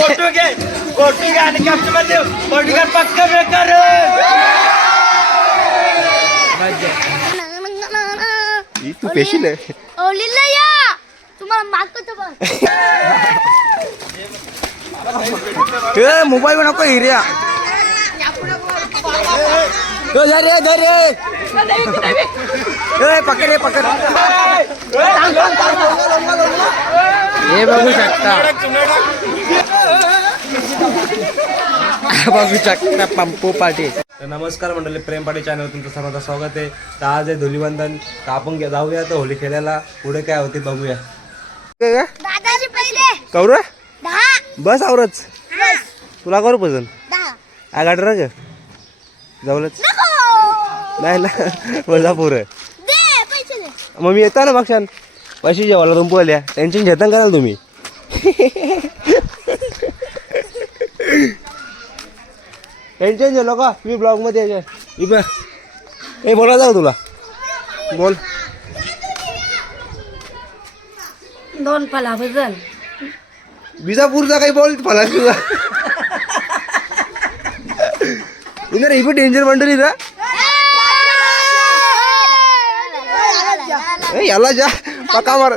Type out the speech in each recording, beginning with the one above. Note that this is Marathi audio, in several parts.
फोटो पक्का ही तू पेशील आहे. ओलीला या. तुम्हाला मागतो ए मोबाईल नको हिर्या ए, धर रे, धर रे. ए, पकड रे पकड हे बघू शकता. बघू शकता पंपू पाटील. तर नमस्कार मंडळी प्रेम पाटी चॅनल तुमचं सर्वांचं स्वागत आहे. तर आज आहे धुलीवंदन. तर आपण गे- जाऊया तर होली खेळायला. पुढे काय होते बघूया. कौर बस आवरच. तुला करू पसंत दहा. आ गाडी रा जाऊलच नाही ना मजा पोर दे पैसे दे. मग मी येतो ना मागशान पैसे जेवायला रूम पोहल्या टेन्शन घेता कराल तुम्ही. टेन्शन झालं का मी ब्लॉगमध्ये यायचं. ही बोला जाऊ तुला. बोल. दोन फलाबद्दल. विजापूरचा काही बोल फला तुझा. इधर ही डेंजर मंडळी ए, याला जा. पका मार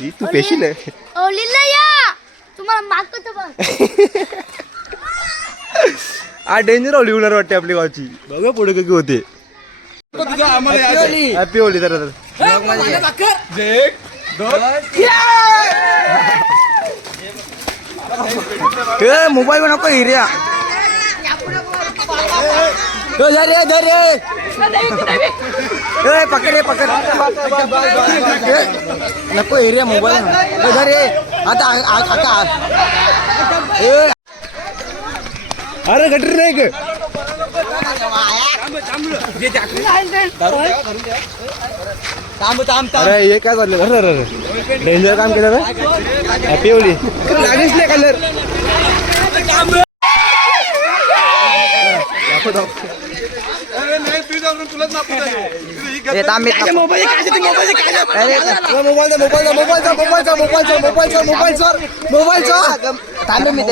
ही तू पेशील आहे. ओलीला या तुम्हाला मागतो हा डेंजर होली होणार वाटते आपली गावची. बघा पुढे काही होते. हॅपी होली तर मोबाईल नको हिर्या ए, धर रे धर रे. ए, पकड पकड नको हिर्या मोबाईल ए, धर रे आता आता अरे गटर नाही का अरे हे काय चाललं अरे अरे डेंजर काम केलं रे हॅपी होली लागेच नाही कलर मोबाईल मोबाईल मोबाईलचा मोबाईलचा मोबाईलचा मोबाईलचा मोबाईलचा मोबाईलचा थांबे मी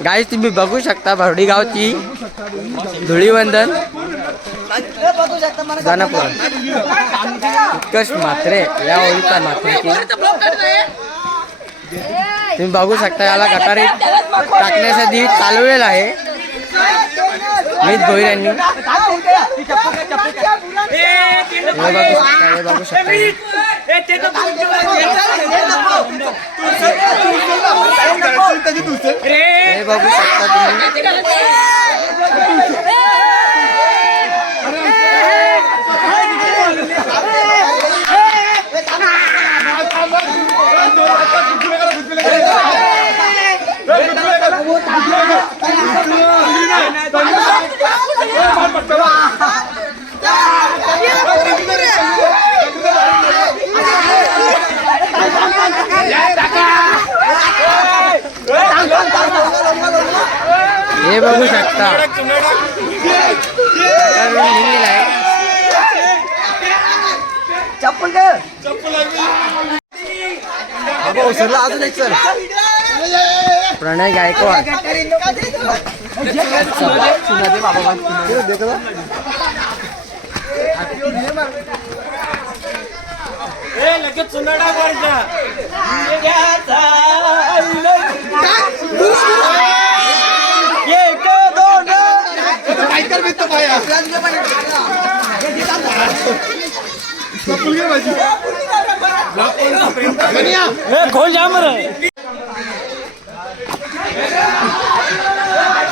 गाई तुम्ही बघू शकता भरडी गावची धुळीवंदन जानापूर उत्कर्ष म्हात्रे या ओळीचा म्हात्रे तुम्ही बघू शकता याला गटारी टाकण्यासाठी चालवेल आहे. मीच भोईर यांनी. बघू शकता हे बघू शकता तुम्ही. हे बघू शकता. निघलेला आहे चप्पल उसरला अजून एक सर. प्रणय गायकवाड. लगेच सुनाडा वरचा दोन खोल जा मर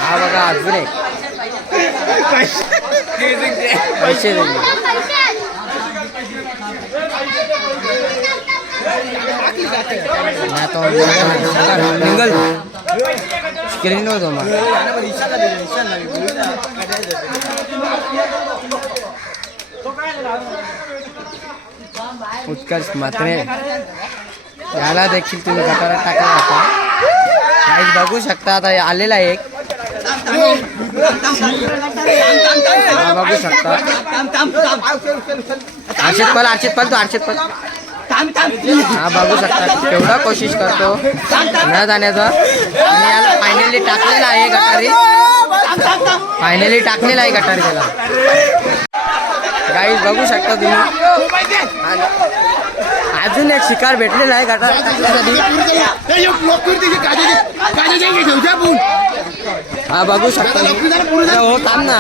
हा बघा अजून एक. पैसे स्क्रीन होतो मग. उत्कर्ष मात्रे. याला देखील तुम्ही गटारात टाकला होता. बघू शकता आता आलेला एक. बघू शकता अर्षद पल अर्षद पल तू अर्षद पल हा बघू शकता. केवढा कोशिश करतो. न जाण्याचा. आणि याला फायनली टाकलेला आहे गटारी. फायनली टाकलेला आहे गटारी त्याला. गाईज बघू शकता तुम्ही. अजून एक शिकार भेटलेला आहे गटार टाकण्यासाठी हा बघू शकता. हो थांब ना.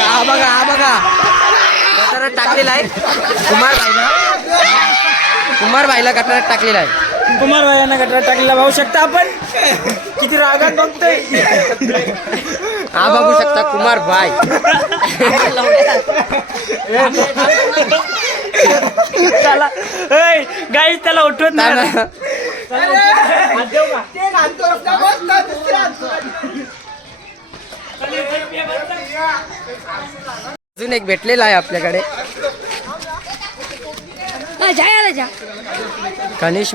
हा बघा हा बघा. गटारात टाकलेला आहे. कुमार भाईला. कुमार भाईला गटारात टाकलेला आहे. कुमार भाईंना गटार टाकलेला भाऊ शकता आपण? किती रागात बघतोय. हा बघू शकता कुमार भाई. त्याला गाई त्याला उठवत नाही. अजून एक भेटलेला आहे आपल्याकडे. हा, जा याला जा. कनिष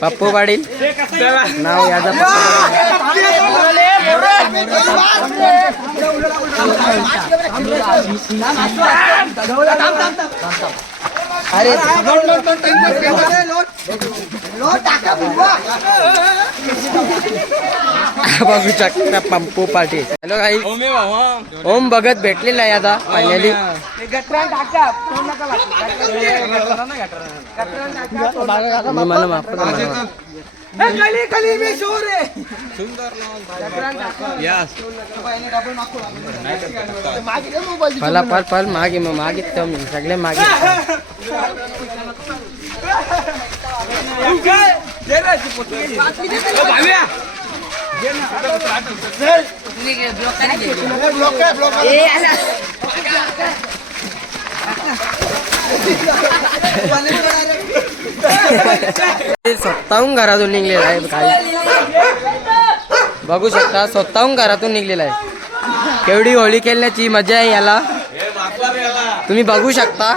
पप्पू पाटील. नाव याचा अरे बघू शकता पंपू हॅलो काही ओम भगत भेटलेला आहे आता फायनली मला माफ मला मागे मग मागित मी सगळे मागे. स्वतःहून घरातून निघलेला आहे काही बघू शकता स्वतःहून घरातून निघलेला आहे. केवढी होळी खेळण्याची मजा आहे याला. तुम्ही बघू शकता.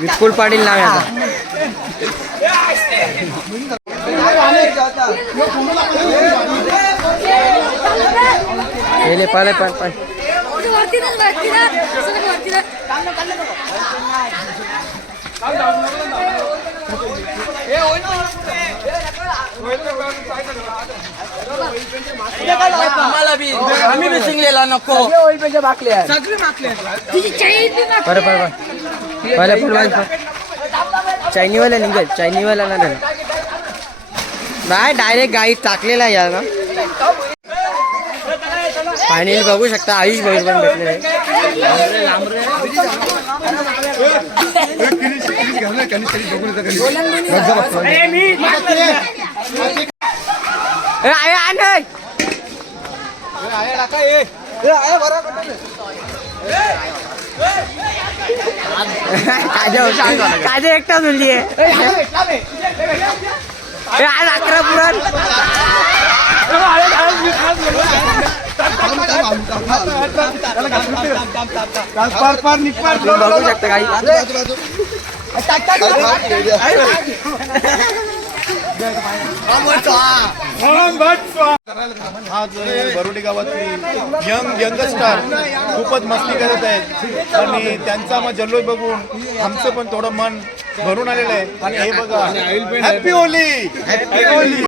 विपुल पाटील नाव याचा पहिले पाले पण पण वरती आम्ही बी शिंगलेला नको तुझी चैन बी माग बरं बरं बरं पहिले फुल चायनीवाला निघेल चायनीवाला ना नाही डायरेक्ट गाई टाकलेला आहे ना फायनली बघू शकता आयुष भाई पण भेटले काजे एकटा झुलली आहे. आज अकरा पुरण. तुम्ही बघू शकता काही आज बरोडी गावातली यंग यंगस्टार खूपच मस्ती करत आहेत आणि त्यांचा मग जल्लोष बघून आमचं पण थोडं मन भरून आलेलं आहे. आणि हे बघा हॅपी होली हॅपी होली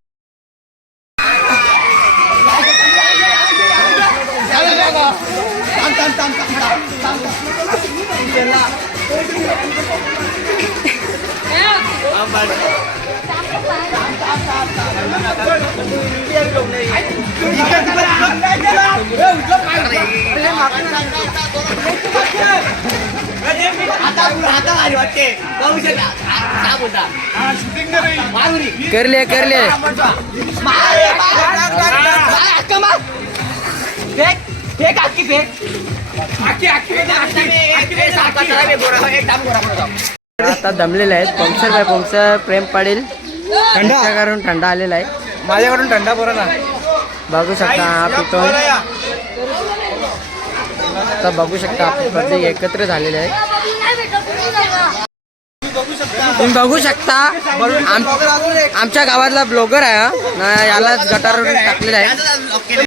करले करले आता दमलेले आहेत. Puncture by puncture Prem Patil. त्यांच्याकडून थंडा आलेला आहे. माझ्याकडून थंडा बरं ना. बघू शकता हा पितो आता बघू शकता प्रत्येक एकत्र झालेले आहे तुम्ही बघू शकता आम- आमच्या गावातला ब्लॉगर आहे हा. ना यालाच गटारवरून टाकलेला आहे.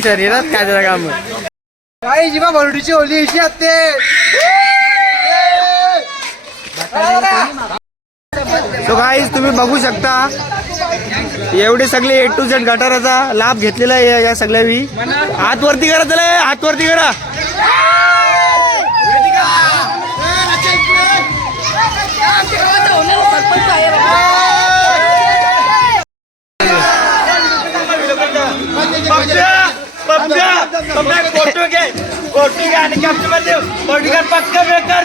शरीरात काय काम काही जीवा बरोडीची होली अशी असते. सो गाईज तुम्ही बघू शकता एवढे सगळे ए टू झेड गटाराचा लाभ घेतलेला आहे या- सगळ्यावी हात वरती करा. चला ए, हात वरती करा फोटो घे फोटो आणि मध्ये पक्का बेकार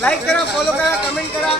लाईक करा फॉलो करा कमेंट करा